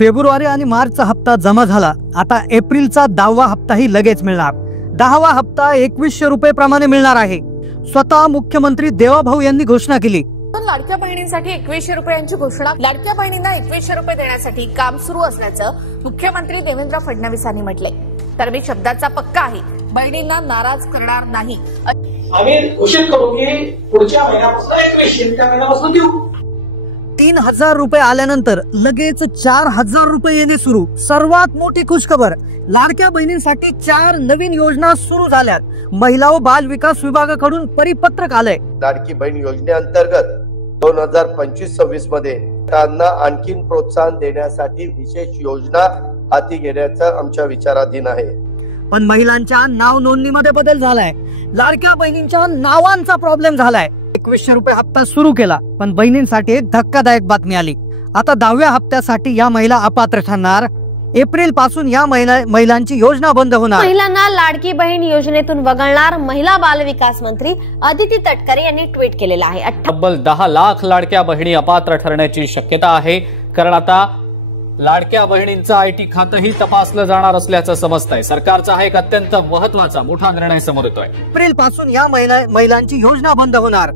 February आणि मार्चचा हप्ता जमा झाला। आता एप्रिलचा 10वा हप्ताही लगेच मिळणार। 10वा हप्ता 2100 रुपये प्रमाणे मिळणार आहे। स्वतः मुख्यमंत्री देवाभाऊ यांनी घोषणा केली। लाडक्या बहिणींसाठी 2100 रुपयांची घोषणा। लाडक्या बहिणींना 2100 रुपये देण्यासाठी काम सुरू असल्याचं मुख्यमंत्री देवेंद्र फडणवीस यांनी म्हटलंय। तर मी शब्दाचा पक्का आहे, बहिणींना नाराज करणार नाही। आम्ही घोषित करू की पुढच्या महिन्यापासून 2100 त्या महिन्यापासून देऊ। 3000 रुपये आल्यानंतर लगेच 4000 रुपये येणे सुरू। सर्वात मोठी खुशखबर, लाडक्या बहिणींसाठी 4 नवीन योजना सुरू झाल्यात। महिला व बाल विकास विभागाकडून परिपत्रक आलंय। लाडकी बहीण योजनेअंतर्गत 2025-26 मध्ये त्यांना आणखीन प्रोत्साहन देण्यासाठी विशेष योजना हाती घेण्याचं आमच्या विचाराधीन आहे। पण महिलांच्या नाव नोंदणीमध्ये बदल झालाय। लाडक्या बहिणींच्या नावांचा प्रॉब्लेम झालाय। 2100 रुपये हप्ता सुरू केला, पण बहिणींसाठी एक धक्कादायक बातमी आली। आता 10व्या हप्त्यासाठी या महिला अपात्र ठरणार। एप्रिल पासून या महिलांची योजना बंद होणार। महिलांना लाडकी बहीण योजनेतून वगळणार। महिला बाल विकास मंत्री अदिती तटकरे यांनी ट्विट केलेलं आहे। तब्बल 10 लाख लाडक्या बहिणी अपात्र ठरण्याची शक्यता आहे, कारण आता लाडक्या बहिणींचं आयटी खातंही तपासलं जाणार असल्याचं समजतंय। सरकारचा हा एक अत्यंत महत्वाचा मोठा निर्णय समोर येतोय। एप्रिल पासून या महिलांची योजना बंद होणार।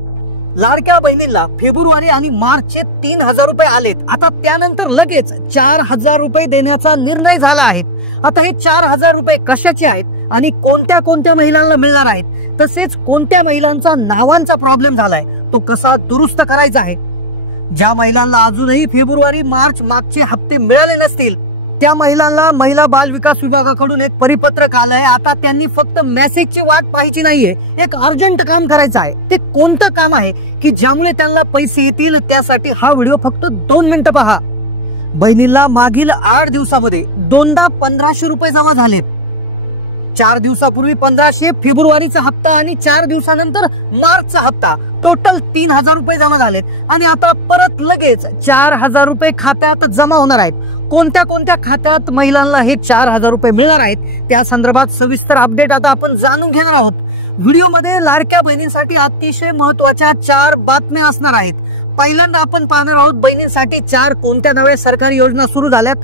लाडक्या बहिणींना फेब्रुवारी आणि मार्चचे 3000 रुपये आलेत। आता त्यानंतर लगेच 4000 रुपये देण्याचा निर्णय झाला आहे। आता हे 4000 रुपये कशाचे आहेत आणि कोणत्या कोणत्या महिलांना मिळणार आहेत, तसेच कोणत्या महिलांचा नावांचा प्रॉब्लेम झालाय तो कसा दुरुस्त करायचा आहे। ज्या महिलांना अजूनही फेब्रुवारी मार्च मागचे हप्ते मिळाले नसतील त्या महिलांना महिला बाल विकास विभागाकडून एक परिपत्रक आलंय। आता त्यांनी फक्त मेसेजची वाट पाहायची नाहीये, एक अर्जंट काम करायचं आहे। ते कोणतं काम आहे की ज्यामुळे त्यांना पैसे येतील, त्यासाठी हा व्हिडिओ फक्त 2 मिनिटं पहा। बहिणीला मागील 8 दिवसामध्ये दोनदा 1500 रुपये जमा झालेत। 4 दिवसापूर्वी 1500 फेब्रुवारीचा हप्ता आणि 4 दिवसानंतर मार्चचा हप्ता, टोटल 3000 रुपये जमा झालेत आणि आता परत लगेच 4000 रुपये खात्यात जमा होणार आहेत। कोणत्या कोणत्या खात्यात महिलांना हे 4000 रुपये मिळणार आहेत त्या संदर्भात सविस्तर अपडेट आता आपण जाणून घेणार आहोत। व्हिडिओमध्ये लाडक्या बहिणींसाठी अतिशय महत्त्वाच्या 4 बातम्या असणार आहेत। पहिल्यांदा आपण पाहणार आहोत बहिणींसाठी 4 कोणत्या नव्या सरकारी योजना सुरू झाल्यात।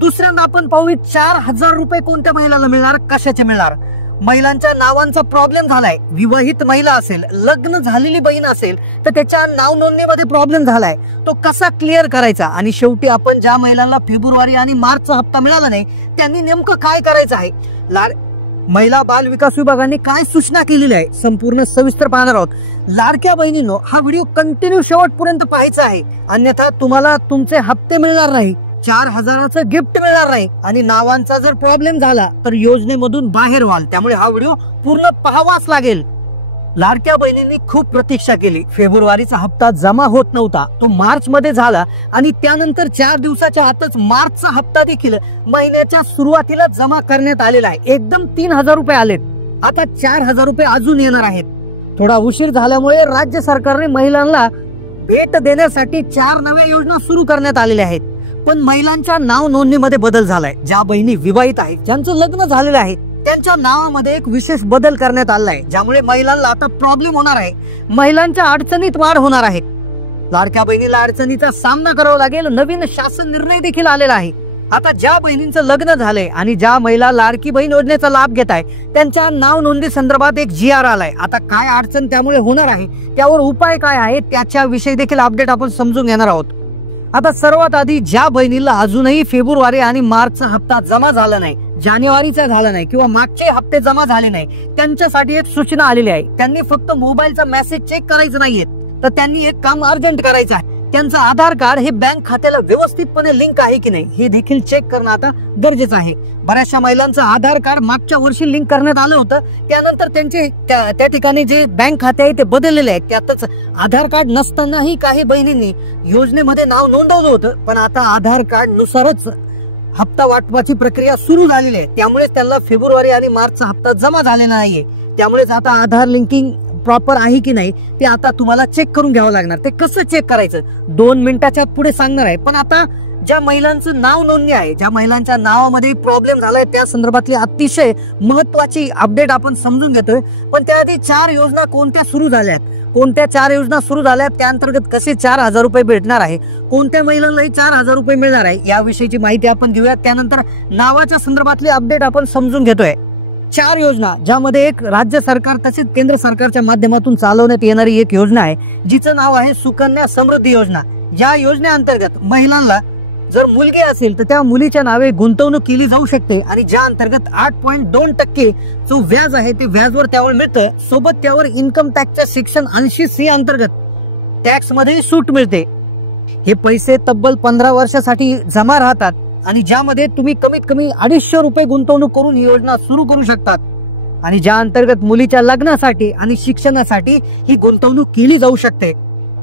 दुसऱ्यांदा आपण पाहू 4000 रुपये कोणत्या महिलांना मिळणार, कशाचे मिळणार। महिलांच्या नावांचा प्रॉब्लेम झालाय। विवाहित महिला असेल, लग्न झालेली बहीण असेल तर त्याच्या नाव नोंदणीमध्ये प्रॉब्लेम झालाय, तो कसा क्लिअर करायचा। आणि शेवटी आपण ज्या महिलांना फेब्रुवारी आणि मार्चचा हप्ता मिळाला नाही त्यांनी नेमकं काय करायचं आहे। महिला बाल विकास विभागाने काय सूचना केलेली आहे संपूर्ण सविस्तर पाहणार आहोत। लाडक्या बहिणींनो, हा व्हिडिओ कंटिन्यू शेवटपर्यंत पाहायचा आहे, अन्यथा तुम्हाला तुमचे हप्ते मिळणार नाही, 4000चं गिफ्ट मिळणार नाही आणि नावांचा जर प्रॉब्लेम झाला तर योजनेमधून बाहेर व्हाल। त्यामुळे हा व्हिडिओ पूर्ण पाहावाच लागेल। लाडक्या बहिणींनी खूप प्रतीक्षा केली। फेब्रुवारीचा हप्ता जमा होत नव्हता, तो मार्च मध्ये झाला आणि त्यानंतर 4 दिवसाच्या आतच मार्चचा हप्ता देखील महिन्याच्या सुरुवातीला जमा करण्यात आलेला आहे। एकदम 3000 रुपये आलेत। आता 4000 रुपये अजून येणार आहेत। थोडा उशीर झाल्यामुळे राज्य सरकारने महिलांना भेट देण्यासाठी 4 नव्या योजना सुरू करण्यात आलेल्या आहेत। पण महिलांच्या नाव नोंदणीमध्ये बदल झालाय। ज्या बहिणी विवाहित आहेत, ज्यांचं लग्न झालेलं आहे, त्यांच्या नावामध्ये एक विशेष बदल करण्यात आला आहे, ज्यामुळे महिलांना आता प्रॉब्लेम होणार आहे। महिलांच्या अडचणीत वाढ होणार आहे। लाडक्या बहिणीला अडचणीचा सामना करावा लागेल। नवीन शासन निर्णय देखील आलेला आहे। आता ज्या बहिणींचं लग्न झालंय आणि ज्या महिला लाडकी बहीण योजनेचा लाभ घेत आहे त्यांच्या नाव नोंदणी संदर्भात एक GR आलाय। आता काय अडचण त्यामुळे होणार आहे, त्यावर उपाय काय आहे, त्याच्याविषयी देखील अपडेट आपण समजून घेणार आहोत। आता सर्वात आधी ज्या बहिणीला अजूनही फेब्रुवारी आणि मार्चचा हप्ता जमा झाला नाही, जानेवारीचा झाला नाही किंवा मागचे हप्ते जमा झाले नाही, त्यांच्यासाठी एक सूचना आलेली आहे। त्यांनी फक्त मोबाईलचा मेसेज चेक करायचं नाहीये, तर त्यांनी एक काम अर्जंट करायचं आहे। त्यांचं आधार कार्ड हे बँक खात्याला व्यवस्थितपणे लिंक आहे की नाही हे देखील चेक करणं आता गरजेचं आहे। बऱ्याचशा महिलांचं आधार कार्ड मागच्या वर्षी लिंक करण्यात आलं होतं, त्यानंतर त्यांचे त्या ठिकाणी जे बँक खाते आहे ते बदललेले आहे। त्यातच आधार कार्ड नसतानाही काही बहिणींनी योजनेमध्ये नाव नोंदवलं होतं, पण आता आधार कार्ड नुसारच हप्ता वाटपाची प्रक्रिया सुरू झालेली आहे। त्यामुळे त्यांना फेब्रुवारी आणि मार्चचा हप्ता जमा झालेला नाहीये। त्यामुळेच आता आधार लिंकिंग प्रॉपर आहे की नाही ते आता तुम्हाला चेक करून घ्यावं लागणार। ते कसं चेक करायचं 2 मिनिटाच्या पुढे सांगणार आहे। पण आता ज्या महिलांचं नाव नोंदणी आहे, ज्या महिलांच्या नावामध्ये प्रॉब्लेम झालाय त्या संदर्भातली अतिशय महत्वाची अपडेट आपण समजून घेतोय. पण त्याआधी 4 योजना कोणत्या सुरू झाल्यात, कोणत्या 4 योजना सुरू झाल्यात, त्या अंतर्गत कसे 4,000 रुपये भेटणार आहे, कोणत्या महिलांनाही 4,000 रुपये मिळणार आहे, याविषयीची माहिती आपण घेऊयात. त्यानंतर नावाच्या संदर्भातली अपडेट आपण समजून घेतोय. 4 योजना, ज्यामध्ये एक राज्य सरकार तसेच केंद्र सरकारच्या माध्यमातून चालवण्यात येणारी एक योजना आहे, जिचं नाव आहे सुकन्या समृद्धी योजना. या योजनेअंतर्गत महिलांना जर मुलगी असेल तर त्या मुलीच्या नावे गुंतवणूक केली जाऊ शकते आणि ज्या अंतर्गत 8.2% जो व्याज आहे ते व्याजवर त्यावर मिळतं. सोबत त्यावर इन्कम टॅक्सच्या सेक्शन 80C अंतर्गत टॅक्स मध्ये सूट मिळते. हे पैसे तब्बल 15 वर्षासाठी जमा राहतात आणि ज्यामध्ये तुम्ही कमीत कमी 250 रुपये गुंतवणूक करून ही योजना सुरू करू शकतात आणि ज्या अंतर्गत मुलीच्या लग्नासाठी आणि शिक्षणासाठी ही गुंतवणूक केली जाऊ शकते.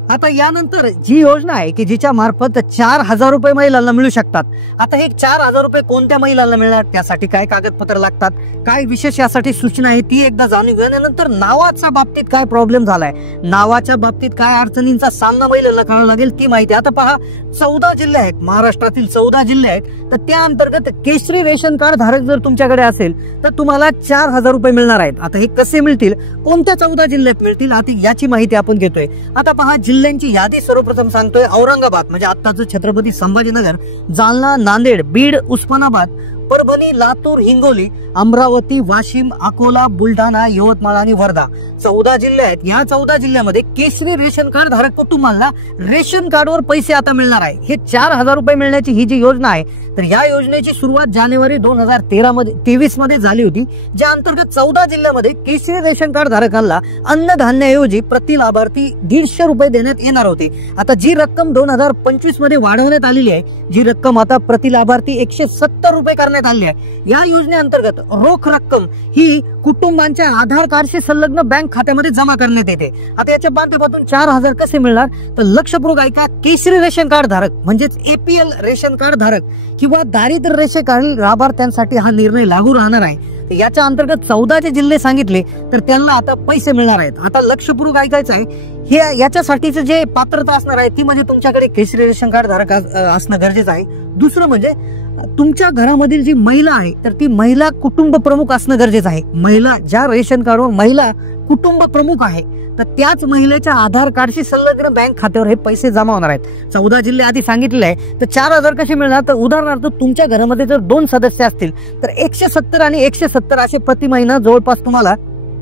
आता यानंतर जी योजना आहे की जिच्या मार्फत 4,000 रुपये महिलांना मिळू शकतात. आता हे 4,000 रुपये कोणत्या महिलांना मिळणार, त्यासाठी काय कागदपत्र लागतात, काय विशेष यासाठी सूचना आहे ती एकदा जाणून घेऊया. नंतर नावाच्या बाबतीत काय प्रॉब्लेम झालाय, नावाच्या बाबतीत काय अडचणींचा सामना महिलांना करावा लागेल ती माहिती. आता पहा, 14 जिल्हे आहेत, महाराष्ट्रातील 14 जिल्हे आहेत. तर त्या अंतर्गत केशरी रेशन कार्ड धारक जर तुमच्याकडे असेल तर तुम्हाला 4,000 रुपये मिळणार आहेत. आता हे कसे मिळतील, कोणत्या 14 जिल्ह्यात मिळतील, आता याची माहिती आपण घेतोय. आता पहा, जिल्ह्यांची यादी सर्वप्रथम सांगतोय. औरंगाबाद म्हणजे आत्ताचं छत्रपती संभाजीनगर, जालना, नांदेड, बीड, उस्मानाबाद, परभणी, लातूर, हिंगोली, अमरावती, वाशिम, अकोला, बुलढाणा, यवतमाळ आणि वर्धा 14 जिल्हे आहेत. या 14 जिल्ह्यामध्ये केशरी रेशन कार्ड धारक कुटुंबांना रेशन कार्डवर पैसे आता मिळणार आहे. हे 4,000 रुपये मिळण्याची ही जी योजना आहे, तर या योजनेची सुरुवात जानेवारी 2023 मध्ये झाली होती, ज्या अंतर्गत 14 जिल्ह्यामध्ये केशरी रेशन कार्ड धारकांना अन्नधान्याऐवजी प्रति लाभार्थी 150 रुपये देण्यात येणार होते. आता जी रक्कम 2025 मध्ये वाढवण्यात आलेली आहे, जी रक्कम आता प्रति लाभार्थी 170 रुपये करण्यात आली आहे. या योजनेअंतर्गत रोख रक्कम ही कुटुंबांच्या आधार कार्डशी संलग्न बँक खात्यामध्ये जमा करण्यात येते. आता याच्या माध्यमातून 4,000 कसे मिळणार, तर लक्षपूर्वक ऐका. केशरी रेशन कार्ड धारक म्हणजेच APL रेशन कार्ड धारक किंवा दारिद्र्य रेषेखालील लाभार्थ्यांसाठी हा निर्णय लागू राहणार आहे. याच्या अंतर्गत 14 जिल्हे सांगितले तर त्यांना आता पैसे मिळणार आहेत. आता लक्षपूर्वक ऐकायचं आहे, हे याच्यासाठीचं जे पात्रता असणार आहे ती म्हणजे तुमच्याकडे केशरी रेशन कार्ड धारक असणं गरजेचं आहे. दुसरं म्हणजे तुमच्या घरामधील जी महिला आहे तर ती महिला कुटुंब प्रमुख असणं गरजेचं आहे. महिला ज्या रेशन कार्डवर महिला कुटुंब प्रमुख आहे तर त्याच महिलेच्या आधार कार्डशी संलग्न बँक खात्यावर हे पैसे जमा होणार आहेत. 14 जिल्हे आधी सांगितले आहे. तर 4,000 कसे मिळणार, तर उदाहरणार्थ तुमच्या घरामध्ये जर 2 सदस्य असतील तर 170 आणि 170 असे प्रति महिना जवळपास तुम्हाला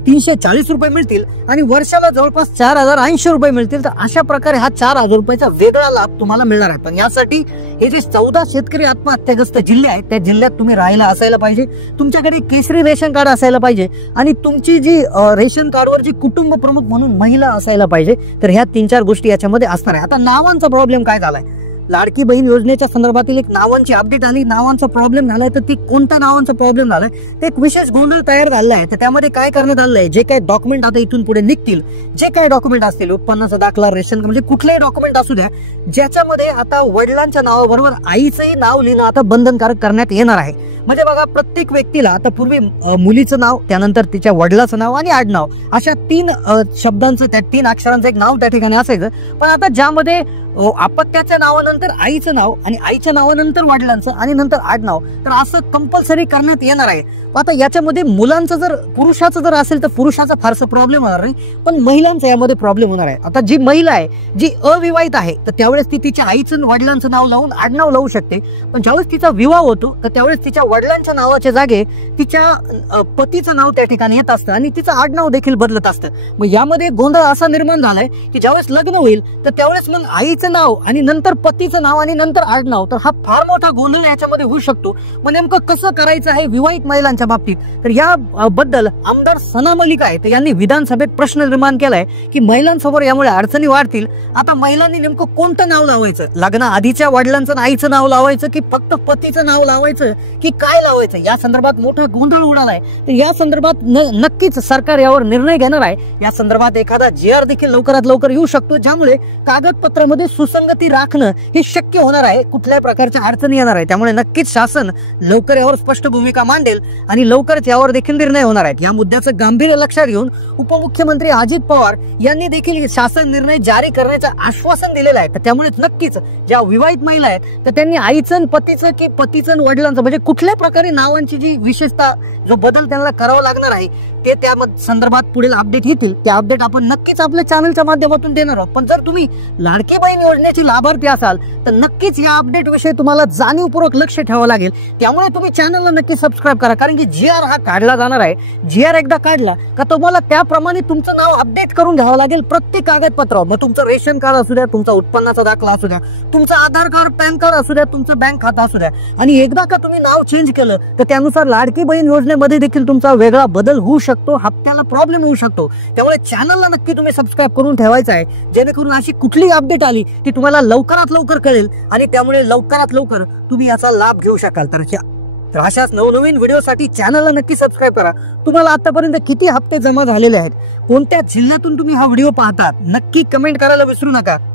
340 रुपये मिळतील आणि वर्षाला जवळपास 4,080 रुपये मिळतील. तर अशा प्रकारे हा 4,000 रुपयाचा वेगळा लाभ तुम्हाला मिळणार आहे. पण यासाठी हे जे 14 शेतकरी आत्महत्याग्रस्त जिल्हे आहेत त्या जिल्ह्यात तुम्ही राहायला असायला पाहिजे, तुमच्याकडे केशरी रेशन कार्ड असायला पाहिजे आणि तुमची जी रेशन कार्डवर जी कुटुंब प्रमुख म्हणून महिला असायला पाहिजे. तर ह्या 3-4 गोष्टी याच्यामध्ये असणार आहे. आता नावांचा प्रॉब्लेम काय झालाय, लाडकी बहीण योजनेच्या संदर्भातील एक नावांची अपडेट आली, नावांचा प्रॉब्लेम झालाय. तर ती कोणत्या नावांचा प्रॉब्लेम झालाय, ते एक विशेष गोंधळ तयार झालेला आहे. तर त्यामध्ये काय करण्यात आलेलं आहे, जे काही डॉक्युमेंट आता इथून पुढे निघतील, जे काही डॉक्युमेंट असतील, उत्पन्नाचा दाखला, रेशन म्हणजे कुठलेही डॉक्युमेंट असू द्या, ज्याच्यामध्ये आता वडिलांच्या नावाबरोबर आईचंही नाव लिहिणं आता बंधनकारक करण्यात येणार आहे. म्हणजे बघा, प्रत्येक व्यक्तीला आता पूर्वी मुलीचं नाव, त्यानंतर तिच्या वडिलाचं नाव आणि आडनाव अशा 3 शब्दांचं, त्या 3 अक्षरांचं एक नाव त्या ठिकाणी असायचं. पण आता ज्यामध्ये अपत्याच्या नावानंतर आईचं नाव आणि आईच्या नावानंतर वडिलांचं आणि नंतर आडनाव, तर असं कंपल्सरी करण्यात येणार आहे. आता याच्यामध्ये मुलांचं जर पुरुषाचं जर असेल तर पुरुषाचा फारसा प्रॉब्लेम होणार नाही, पण महिलांचा यामध्ये प्रॉब्लेम होणार आहे. आता जी महिला आहे जी अविवाहित आहे तर त्यावेळेस ती तिच्या आईचं वडिलांचं नाव लावून आडनाव लावू शकते. पण ज्यावेळेस तिचा विवाह होतो तर त्यावेळेस तिच्या वडिलांच्या नावाच्या जागे तिच्या पतीचं नाव त्या ठिकाणी येत असतं आणि तिचं आडनाव देखील बदलत असतं. मग यामध्ये गोंधळ असा निर्माण झालाय की ज्यावेळेस लग्न होईल तर त्यावेळेस मग आईचं नाव आणि नंतर पतीचं नाव आणि नंतर आडनाव, तर हा फार मोठा गोंधळ याच्यामध्ये होऊ शकतो. मग नेमकं कसं करायचं आहे विवाहित महिलांच्या बाबतीत, तर या बद्दल आमदार सना मलिक आहेत यांनी विधानसभेत प्रश्न निर्माण केलाय की महिलांसमोर यामुळे अडचणी वाढतील. आता महिलांनी नेमकं कोणतं नाव लावायचं, लग्ना आधीच्या वडिलांचं आईचं नाव लावायचं की फक्त पतीचं नाव लावायचं की काय लावायचं, या संदर्भात मोठा गोंधळ उडालाय. तर या संदर्भात नक्कीच सरकार यावर निर्णय घेणार आहे. या संदर्भात एखादा GR देखील लवकरात लवकर येऊ शकतो, ज्यामुळे कागदपत्रामध्ये सुसंगती राखणं हे शक्य होणार आहे, कुठल्याही प्रकारच्या अडचणी येणार आहे. त्यामुळे नक्कीच शासन लवकर यावर स्पष्ट भूमिका मांडेल आणि लवकरच यावर देखील निर्णय होणार आहेत. या मुद्द्याचं गांभीर्य लक्षात घेऊन उपमुख्यमंत्री अजित पवार यांनी देखील शासन निर्णय जारी करण्याचं आश्वासन दिलेलं आहे. तर त्यामुळे नक्कीच ज्या विवाहित महिला आहेत तर त्यांनी आईचं पतीचं की पतीचं वडिलांचं म्हणजे कुठल्या प्रकारे नावांची जी विशेषता जो बदल त्यांना करावा लागणार आहे ते त्या संदर्भात पुढील अपडेट येतील. त्या अपडेट आपण नक्कीच आपल्या चॅनलच्या माध्यमातून देणार आहोत. पण जर तुम्ही लाडकी बहीण योजनेची लाभार्थी असाल तर नक्कीच या अपडेट विषयी तुम्हाला जाणीवपूर्वक लक्ष ठेवावं लागेल. त्यामुळे तुम्ही चॅनलला नक्की सबस्क्राईब करा, कारण की GR हा काढला जाणार आहे. GR एकदा काढला का तुम्हाला त्याप्रमाणे तुमचं नाव अपडेट करून घ्यावं लागेल प्रत्येक कागदपत्रावर. मग तुमचं रेशन कार्ड असू द्या, तुमचा उत्पन्नाचा दाखला असू द्या, तुमचं आधार कार्ड, पॅन कार्ड असू द्या, तुमचं बँक खाता असू द्या. आणि एकदा का तुम्ही नाव चेंज केलं तर त्यानुसार लाडकी बहीण योजनेमध्ये देखील तुमचा वेगळा बदल होऊ शकतो, हप्त्याला प्रॉब्लेम होऊ शकतो. त्यामुळे चॅनलला नक्की तुम्ही सबस्क्राईब करून ठेवायचं आहे, जेणेकरून अशी कुठली अपडेट आली ती तुम्हाला लवकरात लवकर कळेल आणि त्यामुळे लवकरात लवकर तुम्ही याचा लाभ घेऊ शकाल. तर अशाच नवनवीन व्हिडिओसाठी चॅनलला नक्की सबस्क्राईब करा. तुम्हाला आतापर्यंत किती हप्ते जमा झालेले आहेत, कोणत्या जिल्ह्यातून तुम्ही हा व्हिडिओ पाहतात, नक्की कमेंट करायला विसरू नका.